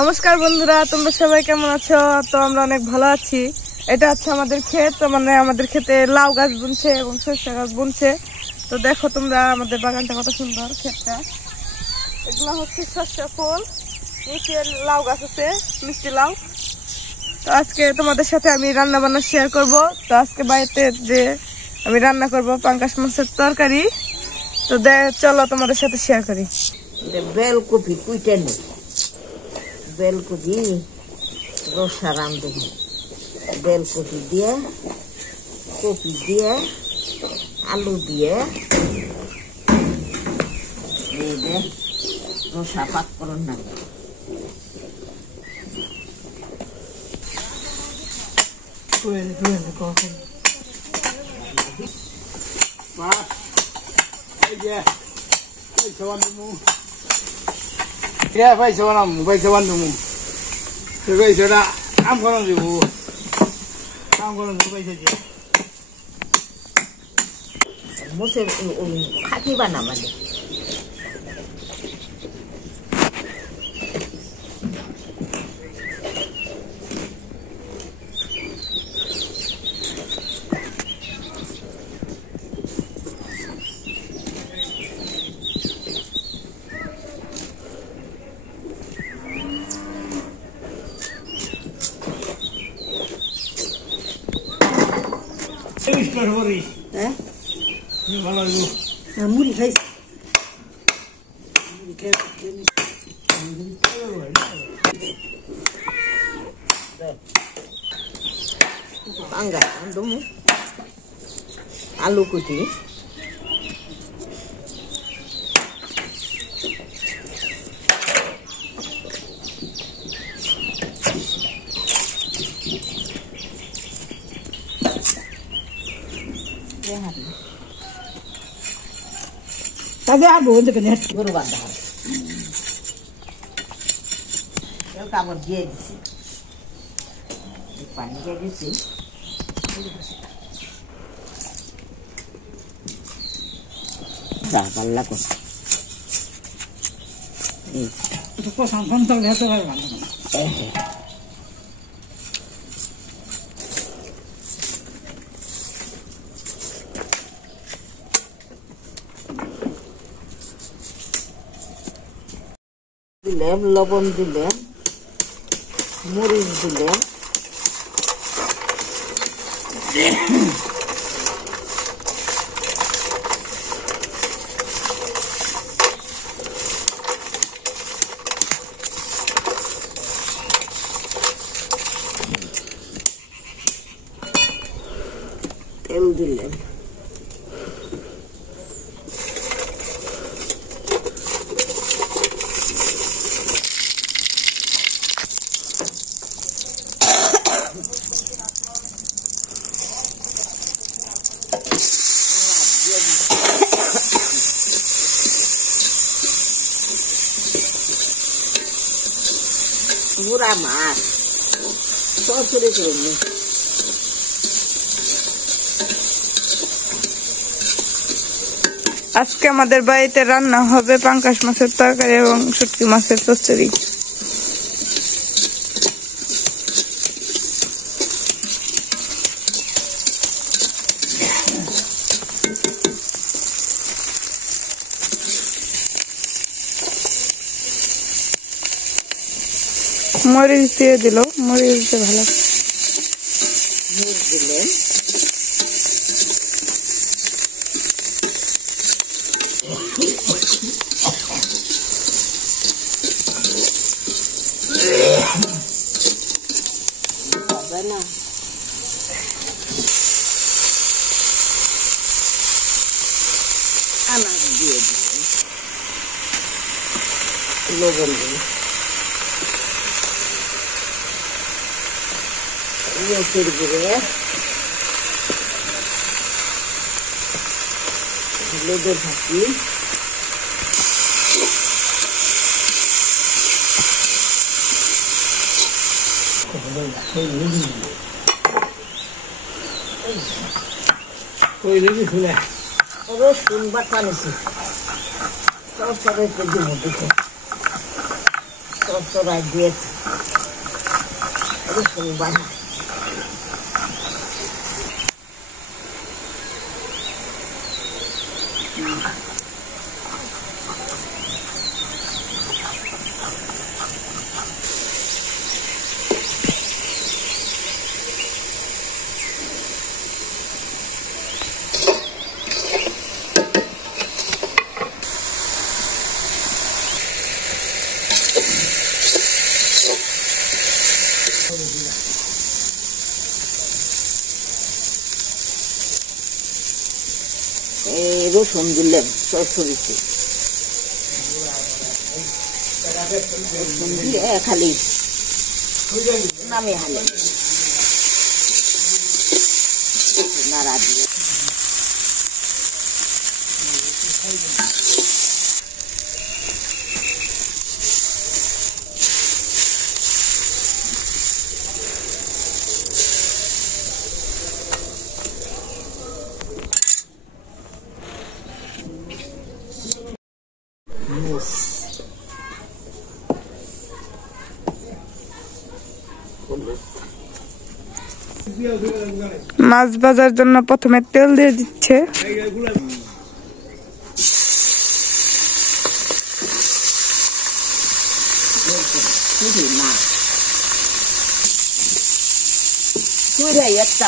নমস্কার বন্ধুরা, তোমরা সবাই কেমন আছো? তো আমরা অনেক ভালো আছি। এটা হচ্ছে আমাদের ক্ষেত, মানে আমাদের ক্ষেতে লাউ গাছ বুনছে এবং সরষে গাছ বুনছে। তো দেখো তোমরা আমাদের বাগানটা কত সুন্দর, ক্ষেতটা। এগুলো হচ্ছে সরষে ফুল, নিচে লাউ গাছ আছে, মিষ্টি লাউ। তো আজকে তোমাদের সাথে আমি রান্না বান্না শেয়ার করব। তো আজকে বাড়িতে যে আমি রান্না করব পাঙ্গাস মাছের তরকারি। তো চলো তোমাদের সাথে শেয়ার করি। বেলকপি কুইটে নেই, বেলকপি রসা রান্ধব। বেলকপি দিয়ে, কপি দিয়ে, আলু দিয়ে রসা পাক করুন না। মুসে থাকিবা না মানে মুড়ি খাইছি। আলু কুচি, তাদের আর বলতে কেন গরু বাঁধা হয়। কাপড় দিয়ে দিচ্ছি, পানি দিয়ে দিচ্ছি। পাল্লা করছি দিলেন, লবণ দিলেন, মরিচ দিলেন, তেল দিলেন, মুড়া মাছ চচড়ি করবো। আজকে আমাদের বাড়িতে রান্না হবে পাঙ্গাস মাছের তরকারি এবং শুটকি মাছের চচ্চড়ি। মরিচ দিয়ে দিল, মরিচ দিয়ে ভালো দিলেন, না আনাজ দিয়ে দিলেন, লবণ দিলেন, মরিচের গুঁড়ে, হলুদের ভাজি, রসুন বাটা নিছি, চরচরে দিব দেখে চড়াই দিয়েছে রসুন বাটা রসুন দিলাম চচ্চড়িতে রসুন দিয়ে খালি নামে হালে নাড়া দিয়ে মাছ ভাজার জন্য প্রথমে তেল দিয়ে দিচ্ছে। একটা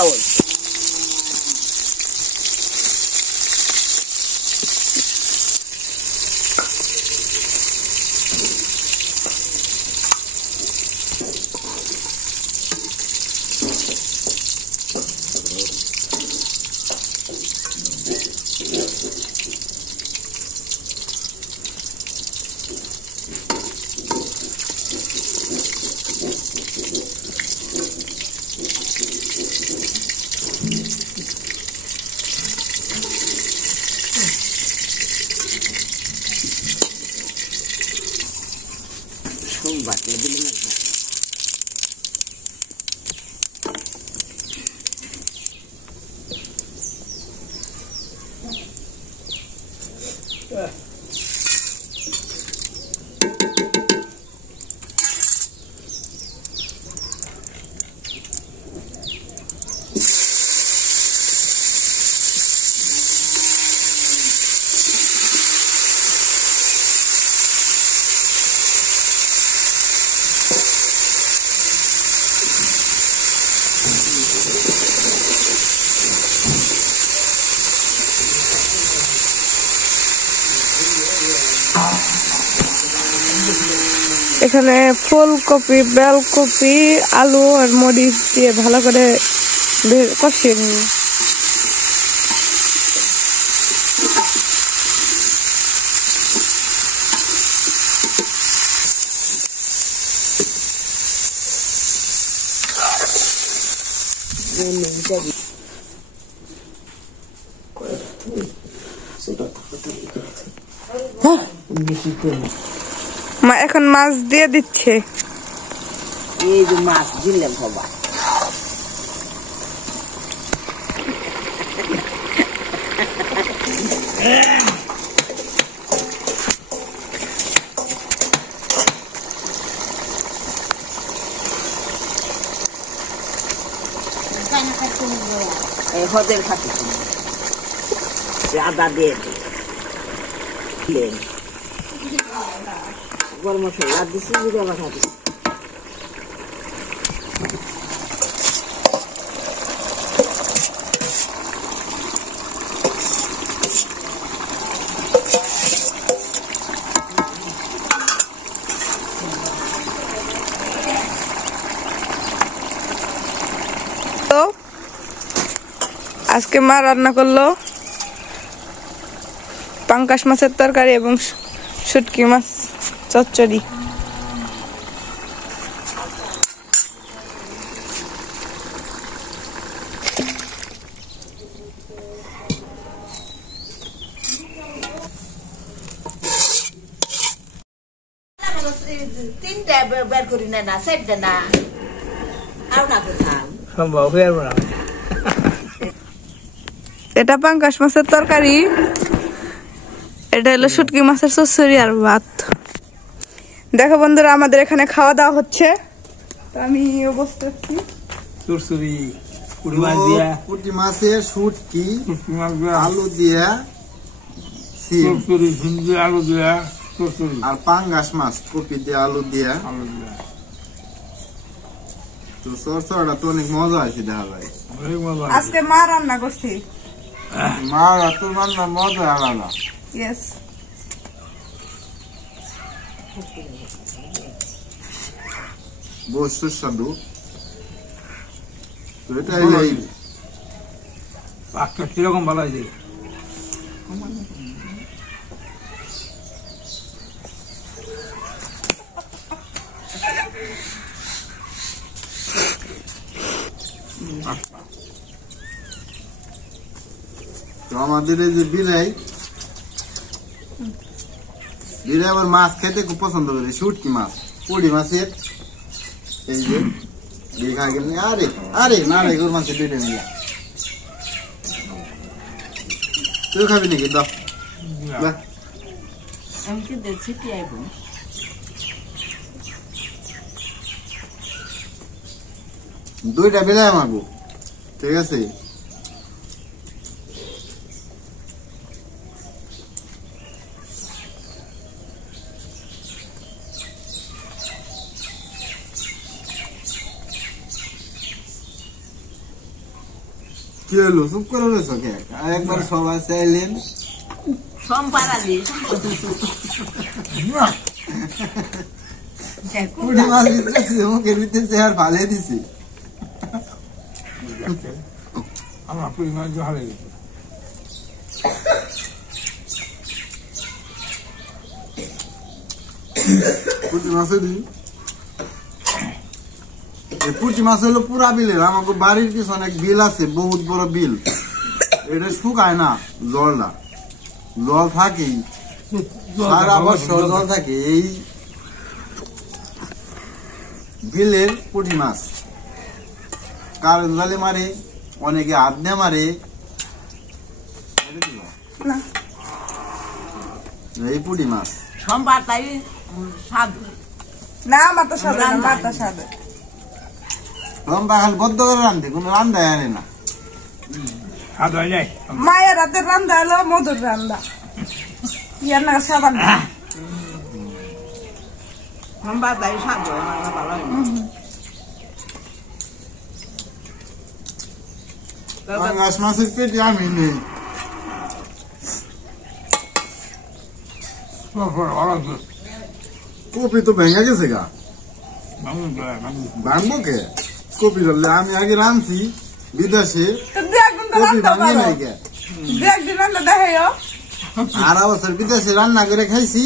বাটিয়ে দিলে এখানে ফুলকপি, বেলকপি, আলু আর মরিচ দিয়ে ভালো করে কষিয়ে নিই। মা এখন মাছ দিয়ে দিচ্ছে। এই যে মাছ দিলাম সবাই হদের খাতে আদা দিয়ে গরম মশলা দিচ্ছি, জিরা বাটা দিচ্ছি। তো আজকে মা রান্না করলো পাঙ্কাশ মাছের তরকারি এবং শুটকি মাছ চচ্চড়ি। তিনটা বের করি না, চারটা না, আর না কোথাও সম্ভব হয়ে না। এটা পাঙ্কাশ মাছের তরকারি, এটা হলো শুটকি মাছের চচ্চড়ি আর ভাত। দেখো বন্ধুরা আমাদের এখানে খাওয়া দাওয়া হচ্ছে, তো আমি বসতে আছি। চুরচুরি পুঁটি মাছ দিয়া, পুঁটি মাছের শুটকি চুরচুরি মাছ দিয়া, আলু দিয়া সিম চুরচুরি ঝিঙ্গি আলু দিয়া, চুরচুরি আর পাঙ্গাস মাছ কপি দিয়ে আলু দিয়া। আলু দিয়া, তো চরচড়াটা তো অনেক মজা আছে দেখা যায়। অনেক মজা আজকে মা রান্না করছি। মা তোর রান্নার মজা আলাদা। ইয়েস, বহু সুস্বাদু। তো এটা এই পাকটা কিরকম ভালো হয়েছে। তো আমাদের এই যে বিলাই আবার মাছ খেতে খুব পছন্দ করে, শুটকি মাছ পুঁটি মাছের এই যে দেখা গেলে। আরে আরে না রে গোর মাছের দুইটা নিয়ে তুই খাবি নাকি? দাও দা। দুইটা বিলাই মাগো, ঠিক আছে? কি হলো চুপ করে রয়েছ কে? আর একবার সবাই চাইলেন পুঁটি মাছ দিতেছি মুখের ভিতরে চেহার ভালো দিছি। আমার পুঁটি মাছ ভালো গেছে। পুঁটি মাছের পুঁটি মাছ হলো পুরা বিলের। আমাকে বাড়ির পিছনে এক বিল আছে, বহুত বড় বিল। এটা শুকায় না, জলটা জল থাকেই সারা বছর জল থাকে। এই বিলের পুঁটি মাছ কারেন্ট জালে মারে, অনেকে হাত দিয়ে মারে। এই পুঁটি মাছ সোমবার তাই সাধু না আমার তো সাদা না, মার তো সাদা। লম্বা খালি বদ্ধ করে রান্ধে, কোনো রান্ধায় আনে না। স্বাদ হয় নাই। মায়ের হাতের রান্না হলো মধুর রান্না, ইয়ার না সাবান না। সোমবার তাই সাধু আমার ভালো হয় না। পাঙ্গাস মাছের পেটে আমি নেই। ভালো আছে। কপি তো ভেঙে গেছে গা, ভাঙুন যায়, ভাঙুন। ভাঙবো কে? কপি ধরলে আমি আগে রাঁধছি বিদেশে, তো দু একদিন তো কপি রান্না ভাঙে করো, নাই কে? দু একদিন রান্না দেখাইও। আর বছর বিদেশে রান্না করে খাইছি।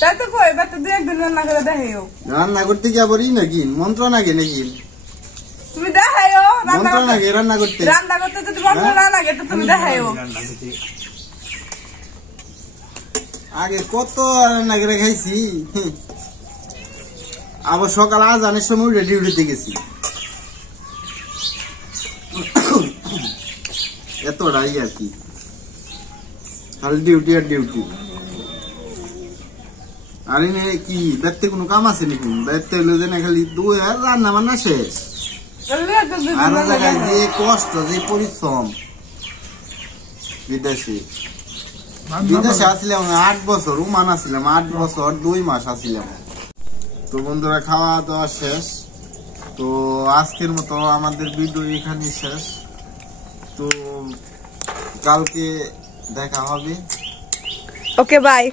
তাই তো কই বা তো দু একদিন রান্না করে দেখাইও। রান্না করতে গিয়ে আবার ই নাকি মন্ত্র নাকি নাকি তুমি দেখাইও রান্না মন্ত্র করতে, নাকি রান্না করতে? রান্না করতে যদি বন্ধ না লাগে তো তুমি দেখাইও। রান্না করতে। আগে কত রান্না করে খাইছি। আবার সকাল আজানের সময় উঠে ডিউটিতে গেছি। এতটাই আর কি, খালি ডিউটি আর ডিউটি। আর এনে কি বেড়তে কোনো কাম আছে নাকি? বেড়তে হইলো যে না খালি দুই আর রান্না বান্না শেষ। আর জায়গায় যে কষ্ট, যে পরিশ্রম। বিদেশে আসছিলাম 8 বছর, উমান আসছিলাম 8 বছর 2 মাস আসছিলাম। তো বন্ধুরা খাওয়া দাওয়া শেষ। তো আজকের মতো আমাদের ভিডিও এখানে শেষ। তো কালকে দেখা হবে। Okay bye.